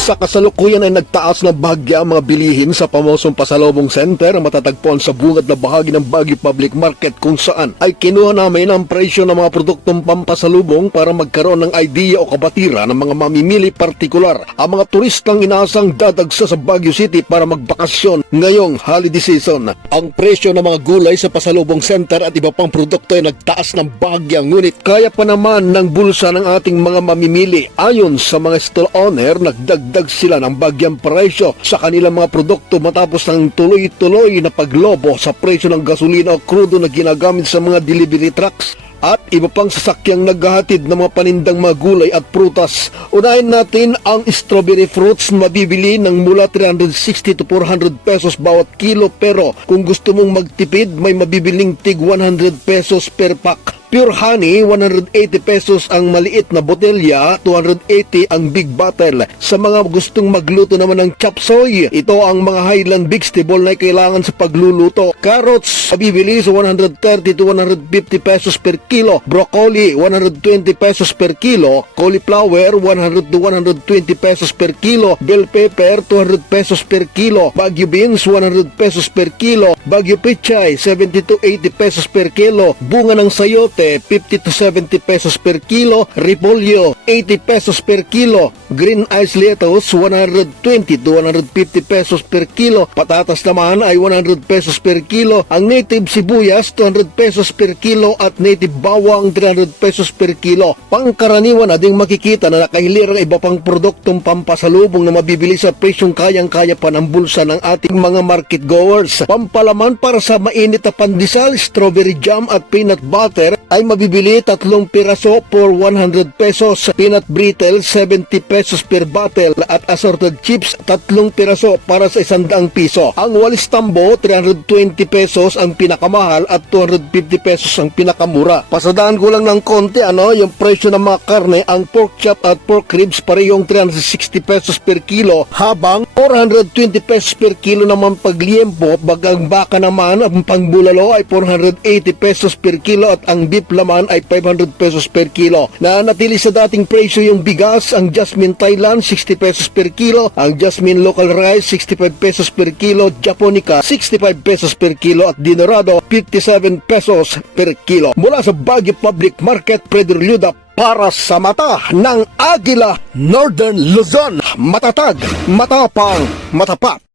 Sa kasalukuyan ay nagtaas ng bahagya ang mga bilihin sa pamosong pasalubong center na matatagpuan sa bungad na bahagi ng Baguio Public Market kung saan ay kinuha namin ang presyo ng mga produktong pampasalubong para magkaroon ng idea o kabatira ng mga mamimili partikular ang mga turistang inaasang dadagsa sa Baguio City para magbakasyon ngayong holiday season. Ang presyo ng mga gulay sa pasalubong center at iba pang produkto ay nagtaas ng bahagya, ngunit kaya pa naman ng bulsa ng ating mga mamimili. Ayon sa mga stall owner, nagdagdag sila ng bagyang presyo sa kanilang mga produkto matapos ng tuloy-tuloy na paglobo sa presyo ng gasolina o krudo na ginagamit sa mga delivery trucks at iba pang sasakyang naghahatid ng mga panindang mga gulay at prutas. Unahin natin ang strawberry fruits na mabibili ng mula 360 to 400 pesos bawat kilo, pero kung gusto mong magtipid may mabibiling tig 100 pesos per pack. Pure honey, 180 pesos ang maliit na botelya, 280 ang big bottle. Sa mga gustong magluto naman ng chop suey, ito ang mga Highland vegetable na kailangan sa pagluluto. Carrots, mabibili sa 130 to 150 pesos per kilo. Broccoli, 120 pesos per kilo. Cauliflower, 100 to 120 pesos per kilo. Bell pepper, 200 pesos per kilo. Baguio beans, 100 pesos per kilo. Baguio pechay, 70 to 80 pesos per kilo. Bunga ng sayote, 50 to 70 pesos per kilo. Repolyo, 80 pesos per kilo. Green ice lettuce, 120 to 150 pesos per kilo. Patatas naman ay 100 pesos per kilo. Ang native sibuyas, 200 pesos per kilo at native bawang, 300 pesos per kilo. Pangkaraniwan na ding makikita na nakahilirang iba pang produktong pampasalubong na mabibili sa presyong kayang-kaya pa ng bulsa ng ating mga market goers. Pampalaman para sa mainit na pandesal, strawberry jam at peanut butter ay mabibili 3 piraso for 100 pesos. Peanut brittle, 70 pesos per bottle at assorted chips, 3 piraso para sa 100 piso. Ang walis tambo, 320 pesos ang pinakamahal at 250 pesos ang pinakamura. Pasadaan ko lang ng konti yung presyo ng mga karne. Ang pork chop at pork ribs parehong 360 pesos per kilo, habang 420 pesos per kilo naman pag liempo. Bagang baka naman ang pangbulalo ay 480 pesos per kilo at ang beef laman ay 500 pesos per kilo. Nanatili sa dating presyo yung bigas. Ang Jasmine Thailand, 60 pesos per kilo. Ang Jasmine Local Rice, 65 pesos per kilo. Japonica, 65 pesos per kilo at Dinorado, 57 pesos per kilo. Mula sa Baguio Public Market, Pedro Lyuda para sa mata ng Agila, Northern Luzon. Matatag, matapang, matapat.